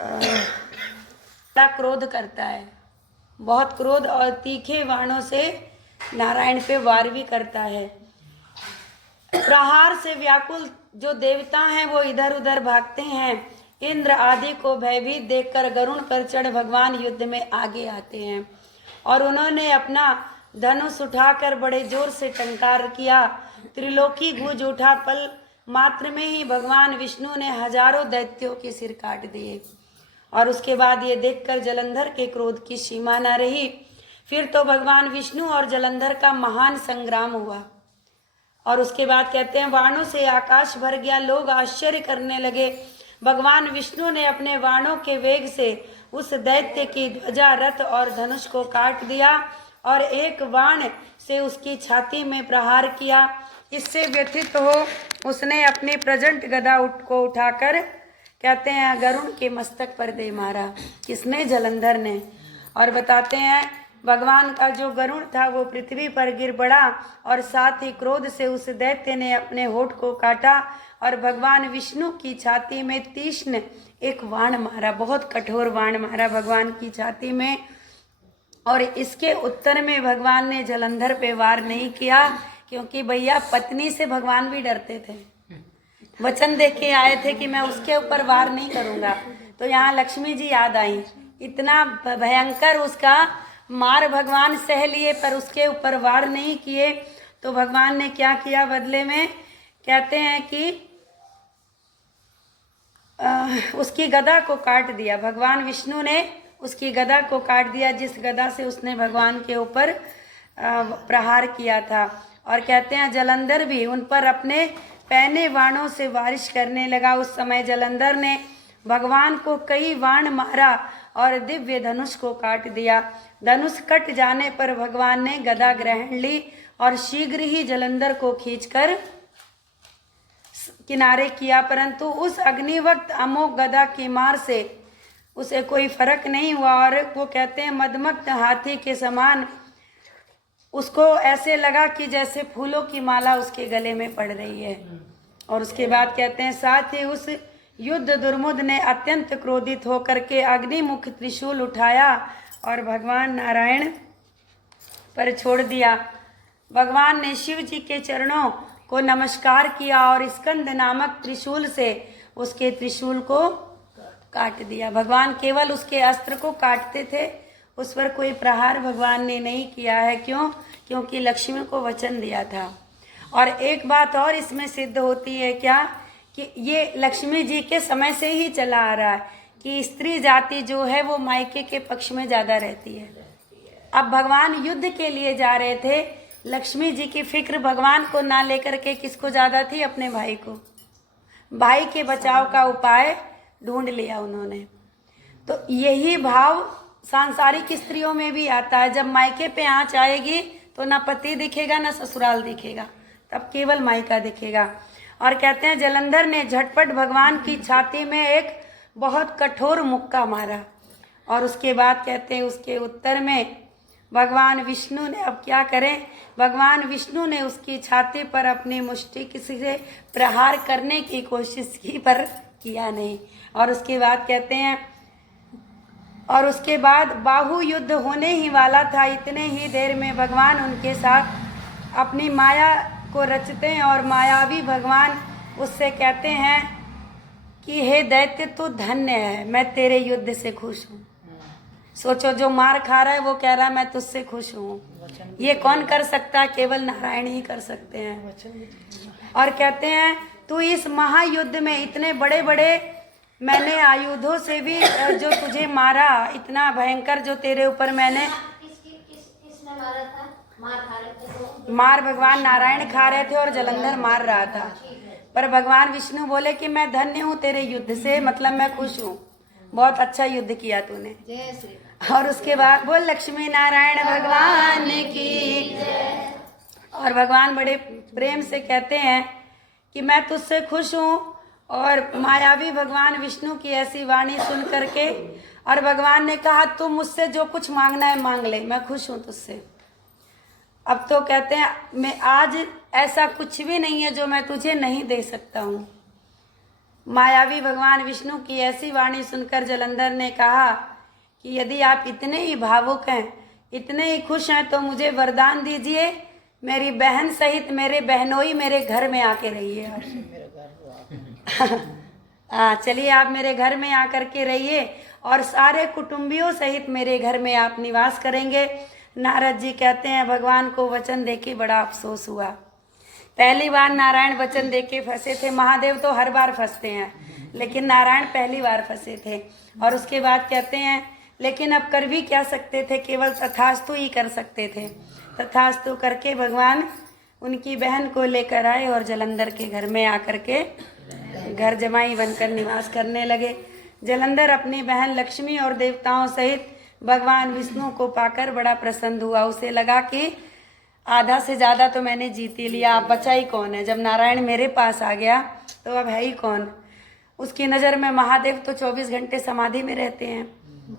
बड़ा क्रोध करता है, बहुत क्रोध और तीखे बाणों से नारायण पे वार भी करता है। प्रहार से व्याकुल जो देवता हैं वो इधर उधर भागते हैं। इंद्र आदि को भयभीत देखकर गरुड़ पर चढ़ भगवान युद्ध में आगे आते हैं और उन्होंने अपना धनुष उठाकर बड़े जोर से टंकार किया। त्रिलोकी गूंज उठा। पल मात्र में ही भगवान विष्णु ने हजारों दैत्यों के सिर काट दिए। और उसके बाद ये देखकर जलंधर के क्रोध की सीमा न रही। फिर तो भगवान विष्णु और जलंधर का महान संग्राम हुआ। और उसके बाद कहते हैं बाणों से आकाश भर गया, लोग आश्चर्य करने लगे। भगवान विष्णु ने अपने बाणों के वेग से उस दैत्य की ध्वजा, रथ और धनुष को काट दिया और एक बाण से उसकी छाती में प्रहार किया। इससे व्यथित हो उसने अपनी प्रचंड गदा को उठाकर कहते हैं गरुड़ के मस्तक पर दे मारा। किसने? जलंधर ने। और बताते हैं भगवान का जो गरुड़ था वो पृथ्वी पर गिर पड़ा और साथ ही क्रोध से उस दैत्य ने अपने होठ को काटा और भगवान विष्णु की छाती में तीक्ष्ण एक बाण मारा, बहुत कठोर बाण मारा भगवान की छाती में। और इसके उत्तर में भगवान ने जलंधर पे वार नहीं किया, क्योंकि भैया पत्नी से भगवान भी डरते थे। वचन दे के आए थे कि मैं उसके ऊपर वार नहीं करूंगा। तो यहाँ लक्ष्मी जी याद आई। इतना भयंकर उसका मार भगवान सह लिए पर उसके ऊपर वार नहीं किए। तो भगवान ने क्या किया बदले में? कहते हैं कि उसकी गदा को काट दिया। भगवान विष्णु ने उसकी गदा को काट दिया, जिस गदा से उसने भगवान के ऊपर प्रहार किया था। और कहते हैं जलंधर भी उन पर अपने पैने बाणों से बारिश करने लगा। उस समय जलंधर ने भगवान को कई बाण मारा और दिव्य धनुष को काट दिया। धनुष कट जाने पर भगवान ने गदा ग्रहण ली और शीघ्र ही जलंधर को खींचकर किनारे किया। परंतु उस अग्निवक्त अमोघ गदा की मार से उसे कोई फर्क नहीं हुआ और वो कहते हैं मदमस्त हाथी के समान उसको ऐसे लगा कि जैसे फूलों की माला उसके गले में पड़ रही है। और उसके बाद कहते हैं साथ ही उस युद्ध दुर्मुद ने अत्यंत क्रोधित होकर के अग्निमुख त्रिशूल उठाया और भगवान नारायण पर छोड़ दिया। भगवान ने शिव जी के चरणों को नमस्कार किया और स्कंद नामक त्रिशूल से उसके त्रिशूल को काट दिया। भगवान केवल उसके अस्त्र को काटते थे, उस पर कोई प्रहार भगवान ने नहीं किया है। क्यों? क्योंकि लक्ष्मी को वचन दिया था। और एक बात और इसमें सिद्ध होती है क्या, कि ये लक्ष्मी जी के समय से ही चला आ रहा है कि स्त्री जाति जो है वो मायके के पक्ष में ज़्यादा रहती है। अब भगवान युद्ध के लिए जा रहे थे, लक्ष्मी जी की फिक्र भगवान को ना लेकर के किसको ज़्यादा थी? अपने भाई को। भाई के बचाव का उपाय ढूंढ लिया उन्होंने। तो यही भाव सांसारिक स्त्रियों में भी आता है। जब मायके पे आँच आएगी तो ना पति दिखेगा ना ससुराल दिखेगा, तब केवल मायका दिखेगा। और कहते हैं जलंधर ने झटपट भगवान की छाती में एक बहुत कठोर मुक्का मारा। और उसके बाद कहते हैं उसके उत्तर में भगवान विष्णु ने अब क्या करें, भगवान विष्णु ने उसकी छाती पर अपनी मुष्टि किसी से प्रहार करने की कोशिश की पर किया नहीं। और उसके बाद कहते हैं और उसके बाद बाहु युद्ध होने ही वाला था। इतने ही देर में भगवान उनके साथ अपनी माया को रचते हैं और मायावी भगवान उससे कहते हैं कि हे दैत्य तू धन्य है, मैं तेरे युद्ध से खुश हूँ। सोचो, जो मार खा रहा है वो कह रहा है मैं तुझसे खुश हूँ। ये कौन कर सकता है? केवल नारायण ही कर सकते हैं। और कहते हैं तू इस महायुद्ध में इतने बड़े बड़े मैंने आयुधों से भी जो तुझे मारा, इतना भयंकर जो तेरे ऊपर मैंने किसने मारा था? मार खा रहे थे तो? मार भगवान नारायण खा रहे थे और जलंधर मार रहा था। पर भगवान विष्णु बोले कि मैं धन्य हूँ तेरे युद्ध से, मतलब मैं खुश हूँ, बहुत अच्छा युद्ध किया तूने। जय श्री। और उसके बाद बोल लक्ष्मी नारायण भगवान की। और भगवान बड़े प्रेम से कहते हैं कि मैं तुझसे खुश हूँ। और मायावी भगवान विष्णु की ऐसी वाणी सुन करके और भगवान ने कहा तू मुझसे जो कुछ मांगना है मांग ले, मैं खुश हूँ तुझसे। अब तो कहते हैं मैं आज ऐसा कुछ भी नहीं है जो मैं तुझे नहीं दे सकता हूँ। मायावी भगवान विष्णु की ऐसी वाणी सुनकर जलंधर ने कहा कि यदि आप इतने ही भावुक हैं, इतने ही खुश हैं, तो मुझे वरदान दीजिए, मेरी बहन सहित मेरे बहनोई मेरे घर में आके रहिए। चलिए आप मेरे घर में आकर के रहिए और सारे कुटुंबियों सहित मेरे घर में आप निवास करेंगे। नारद जी कहते हैं भगवान को वचन देके बड़ा अफसोस हुआ। पहली बार नारायण वचन देके फंसे थे। महादेव तो हर बार फंसते हैं, लेकिन नारायण पहली बार फंसे थे। और उसके बाद कहते हैं लेकिन अब कर भी क्या सकते थे, केवल तथास्तु ही कर सकते थे। तथास्तु करके भगवान उनकी बहन को लेकर आए और जलंधर के घर में आकर के घर जमाई बनकर निवास करने लगे। जलंधर अपनी बहन लक्ष्मी और देवताओं सहित भगवान विष्णु को पाकर बड़ा प्रसन्न हुआ। उसे लगा कि आधा से ज़्यादा तो मैंने जीत ही लिया, अब बचा ही कौन है। जब नारायण मेरे पास आ गया तो अब है ही कौन। उसकी नज़र में महादेव तो 24 घंटे समाधि में रहते हैं।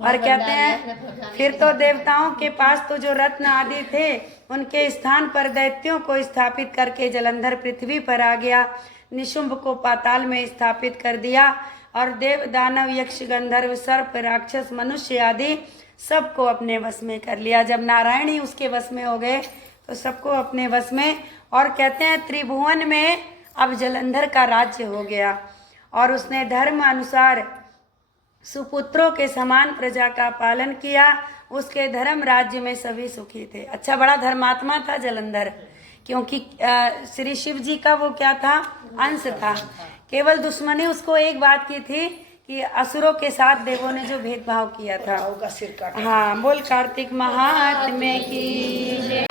और कहते हैं फिर तो देवताओं के पास तो जो रत्न आदि थे उनके स्थान पर दैत्यों को स्थापित करके जलंधर पृथ्वी पर आ गया। निशुंभ को पाताल में स्थापित कर दिया और देव दानव यक्ष गंधर्व सर्प राक्षस मनुष्य आदि सबको अपने वश में कर लिया। जब नारायण ही उसके वश में हो गए तो सबको अपने वश में। और कहते हैं त्रिभुवन में अब जलंधर का राज्य हो गया और उसने धर्म अनुसार सुपुत्रों के समान प्रजा का पालन किया। उसके धर्म राज्य में सभी सुखी थे। अच्छा, बड़ा धर्मात्मा था जलंधर, क्योंकि श्री शिव जी का वो क्या था, अंश था। केवल दुश्मनी उसको एक बात की थी कि असुरों के साथ देवों ने जो भेदभाव किया था। हाँ, बोल कार्तिक महात्म्य की।